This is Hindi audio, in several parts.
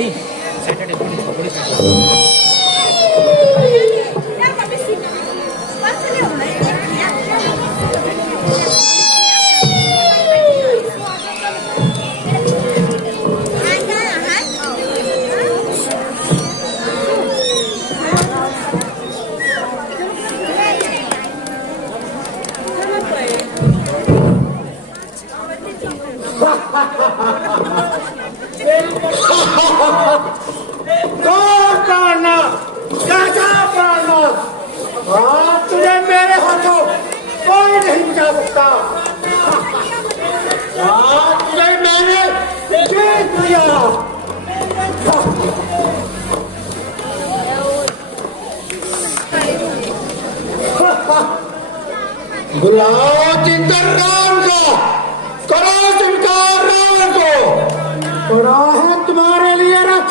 भाई सैटरडे पुलिस तुझे मेरे हाथों कोई नहीं बचा सकता। तुझे मैंने जीत लिया। बुलाओ चिंतन को, करो स्वीकार रावण को। बड़ा है तुम्हारे लिए रथ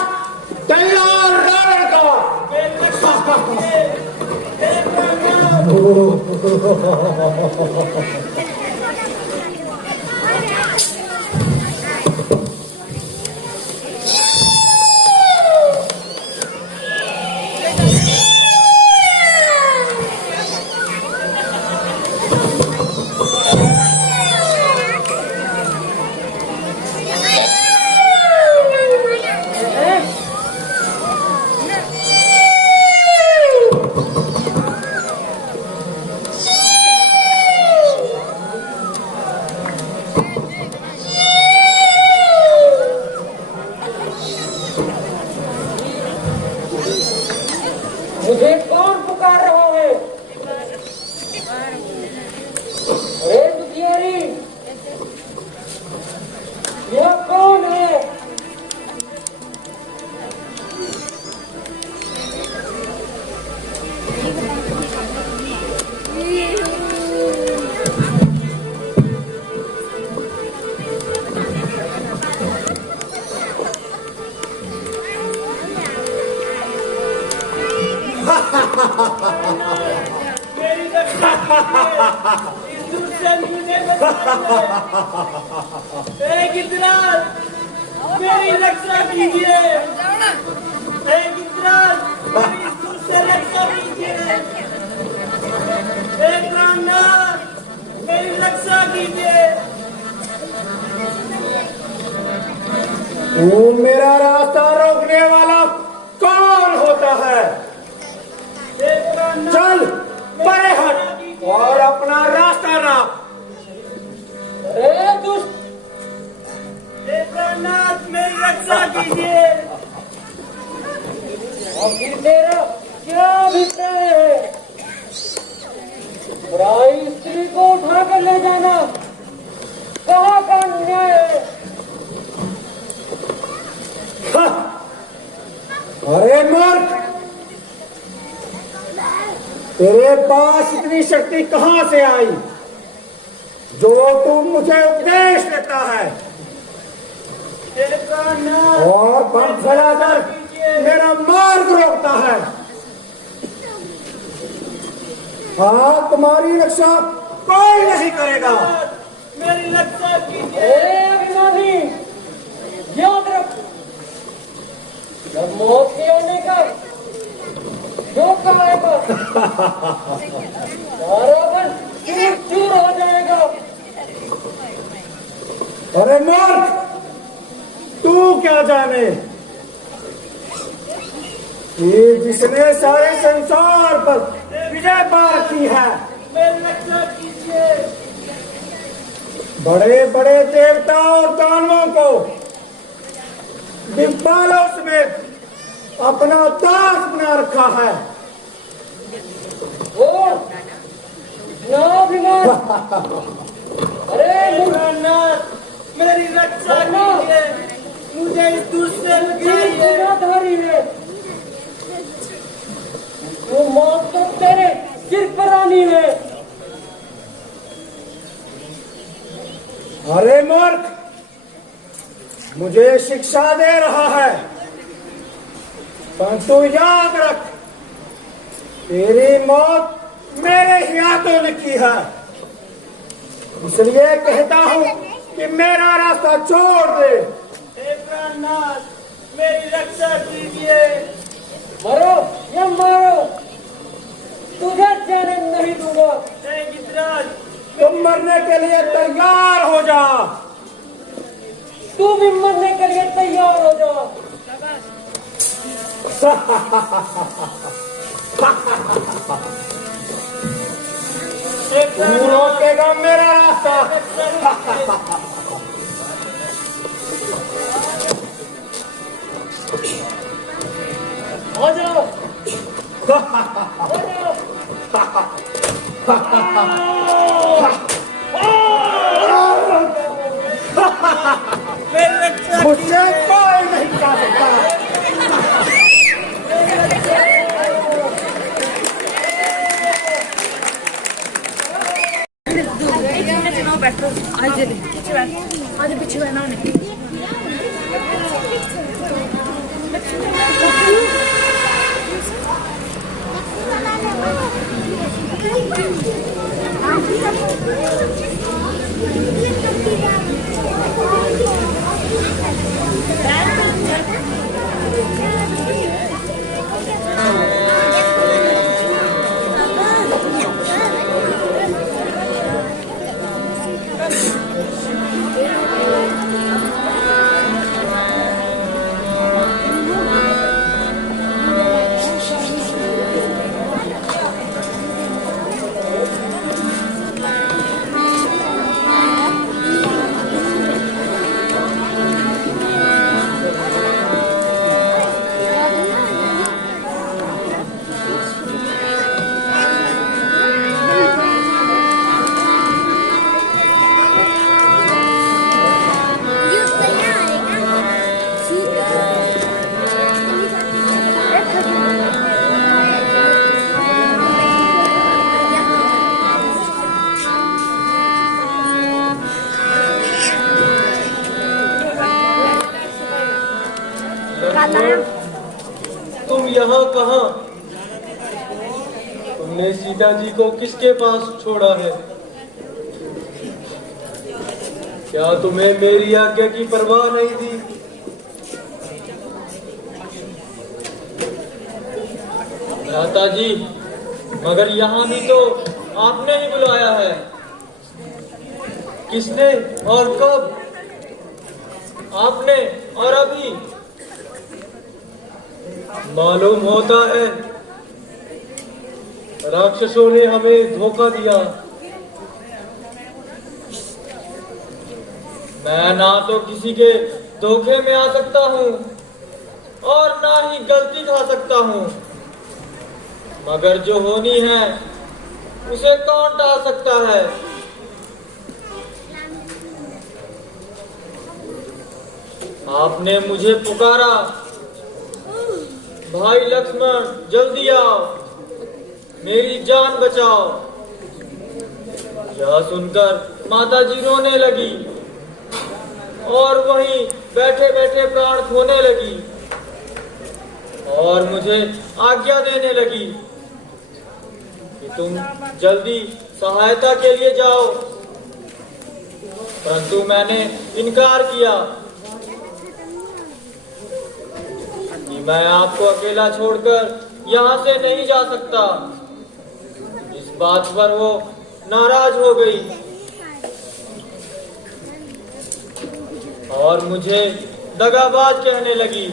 तैयार रावण का। मुझे कौन पुकार रहा है? अरे दुखियारी, यह कौन है? मेरी रक्षा कीजिए। रक्षा कीजिए। मेरी रक्षा कीजिए। मेरा रास्ता रोकने वाला कौन होता है? चल परे हट और अपना रास्ता नाप। दुष्ट, नाथ मेरी रक्षा कीजिए। आखिर तेरा क्या अभिप्राय है? पराई स्त्री को उठा कर ले जाना कहाँ का न्याय है? अरे मूर्ख, तेरे पास इतनी शक्ति कहाँ से आई जो तू मुझे उपदेश देता है और पंख फैलाकर मेरा मार्ग रोकता है? हाँ, तुम्हारी रक्षा कोई नहीं करेगा। मेरी रक्षा कीजिए। अभिमानी, याद रख, जब मौत के आने का धोखा आएगा बराबर चूर चूर हो जाएगा। अरे मूर्ख, तू क्या जाने कि जिसने सारे संसार पर विजय पा रखी है? बड़े बड़े देवता और दानवों को दिग्बालों समेत अपना दास बना रखा है। अरे नाथ, मेरी रक्षा कीजिए। मुझे इस दूसरे धारी है। वो मौत तो तेरे सिर पर आनी है। अरे मूर्ख, मुझे शिक्षा दे रहा है, परंतु याद रख, तेरी मौत मेरे ही हाथों लिखी है। इसलिए कहता हूँ कि मेरा रास्ता छोड़ दे। मेरी रक्षा कीजिए। मरो या मारो, तुझे जाने नहीं दूंगा। जय गिद्धराज। तुम मरने के लिए तैयार हो जा। तू भी मरने के लिए तैयार हो जा। तू रोकेगा मेरा रास्ता। हो जाओ, हो जाओ। मेरी रक्षा मुझसे कोई नहीं जा सकता। आज पीछे बैठना नहीं। तुम यहाँ कहाँ? तुमने सीता जी को किसके पास छोड़ा है? क्या तुम्हें मेरी आज्ञा की परवाह नहीं थी? भ्राता जी, मगर यहाँ भी तो आपने ही बुलाया है। किसने और कब? आपने और अभी? मालूम होता है राक्षसों ने हमें धोखा दिया। मैं ना तो किसी के धोखे में आ सकता हूँ और ना ही गलती खा सकता हूँ, मगर जो होनी है उसे कौन टाल सकता है? आपने मुझे पुकारा, भाई लक्ष्मण जल्दी आओ, मेरी जान बचाओ। यह सुनकर माता जी रोने लगी और वहीं बैठे बैठे प्राण खोने लगी और मुझे आज्ञा देने लगी कि तुम जल्दी सहायता के लिए जाओ। परंतु मैंने इनकार किया कि मैं आपको अकेला छोड़कर यहाँ से नहीं जा सकता। इस बात पर वो नाराज हो गई और मुझे दगाबाज कहने लगी।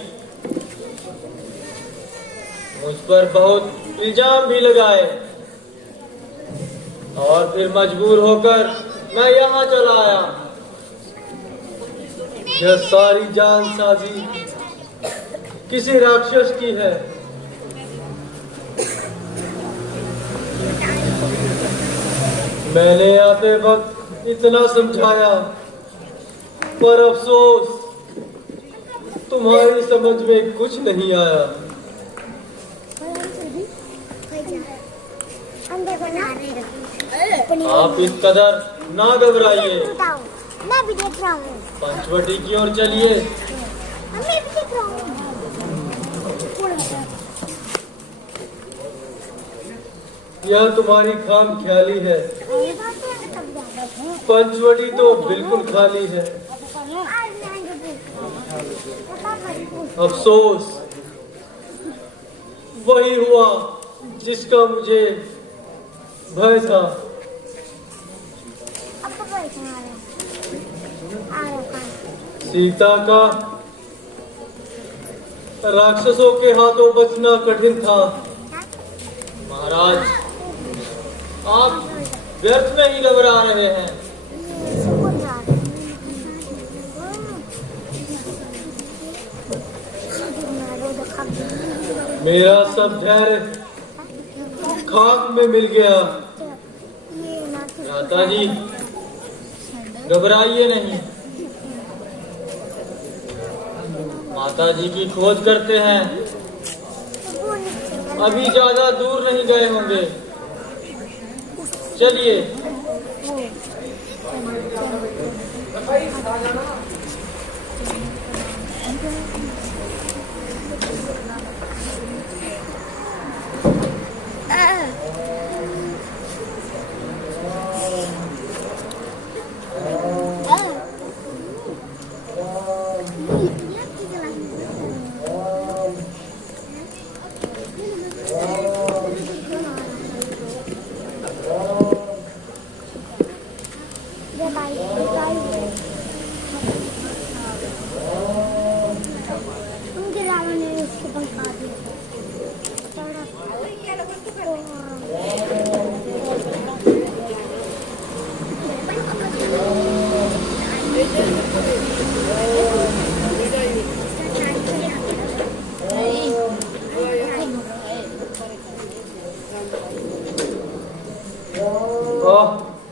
मुझ पर बहुत इल्जाम भी लगाए और फिर मजबूर होकर मैं यहाँ चला आया। यह सारी जालसाजी किसी राक्षस की है। मैंने आते वक्त इतना समझाया, पर अफसोस तुम्हारी समझ में कुछ नहीं आया। आप इस कदर ना घबराइए, मैं भी देख रहा हूँ। पंचवटी की ओर चलिए। मैं भी देख रहा हूँ। यह तुम्हारी खाम ख्याली है, पंचवटी तो बिल्कुल खाली है। अफसोस वही हुआ जिसका मुझे भय था। सीता का राक्षसों के हाथों बचना कठिन था। महाराज, आप व्यर्थ में ही घबरा रहे हैं। मेरा सब धैर्य खाक में मिल गया। माता जी, घबराइए नहीं। माता जी की खोज करते हैं। अभी ज्यादा दूर नहीं गए होंगे। चलिए।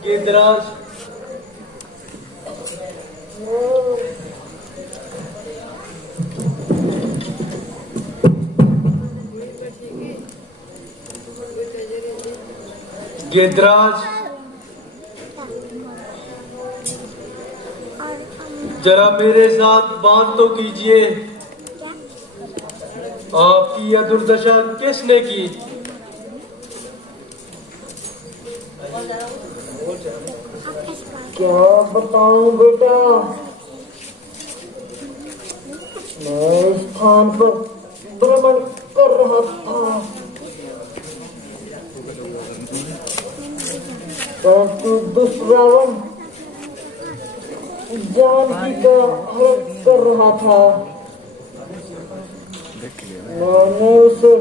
गिद्धराज, गिद्धराज, जरा मेरे साथ बात तो कीजिए। आपकी यह दुर्दशा किसने की? क्या बताऊं बेटा, मैं इस स्थान पर भ्रमण कर रहा था, परंतु दुष्ट रावण जानकी का हरण कर रहा था। मैंने उसे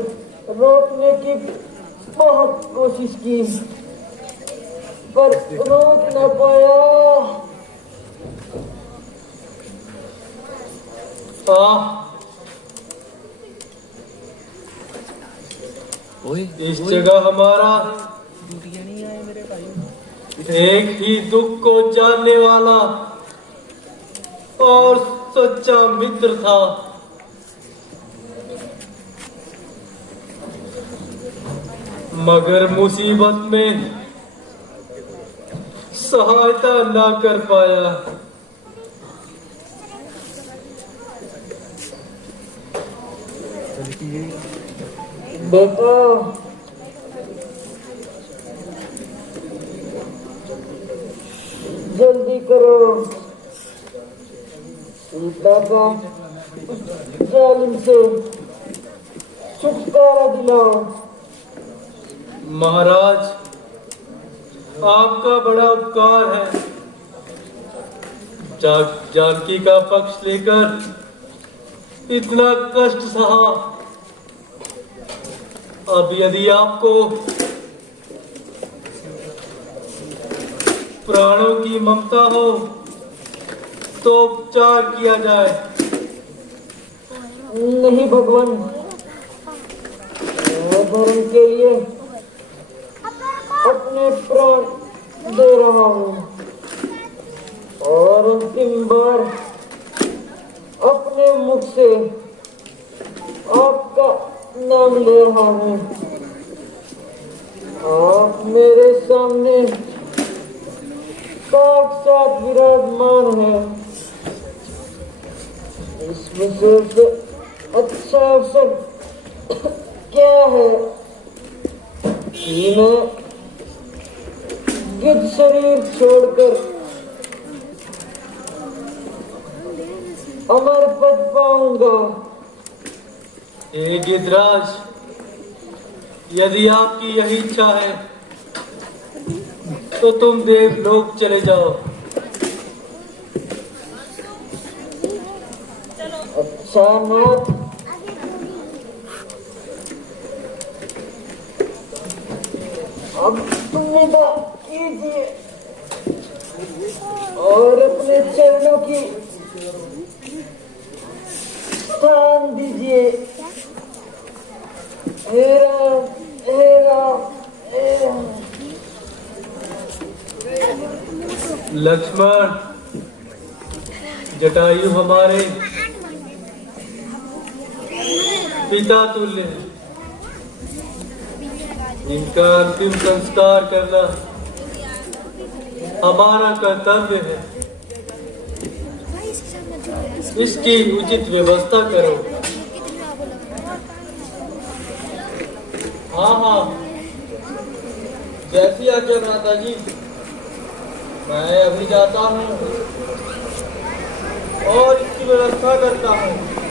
रोकने की बहुत कोशिश की, पर रोक न पाया। इस जगह हमारा एक ही दुख को जानने वाला और सच्चा मित्र था। मगर मुसीबत में सहायता ना कर पाया। बेटा, जल्दी करो, सीता का जालिम से छुटकारा दिलाओ। महाराज, आपका बड़ा उपकार है। जानकी का पक्ष लेकर इतना कष्ट सहा। अब यदि आपको प्राणों की ममता हो तो उपचार किया जाए। नहीं भगवान, मैं धर्म के लिए अपने प्राण दे रहा हूँ और अंतिम बार अपने मुख से आपका नाम ले रहा हूँ। आप मेरे सामने साक्षात विराजमान है। इसमें से अच्छा अवसर क्या है कि मैं गिद्ध शरीर छोड़कर अमर पद पाऊंगा। हे गिद्धराज, यदि आपकी यही इच्छा है तो तुम देवलोक चले जाओ। अच्छा नाथ, अब तुम निदा कीजिए और अपने चरणों की स्थान दीजिए। हे राम, हे राम, हे राम। लक्ष्मण, जटायु हमारे पिता तुल्य हैं। इनका अंतिम संस्कार करना हमारा कर्तव्य है। इसकी उचित व्यवस्था करो। हाँ हाँ, जैसी आज्ञा भ्राता जी। मैं अभी जाता हूँ और इसकी व्यवस्था करता हूँ।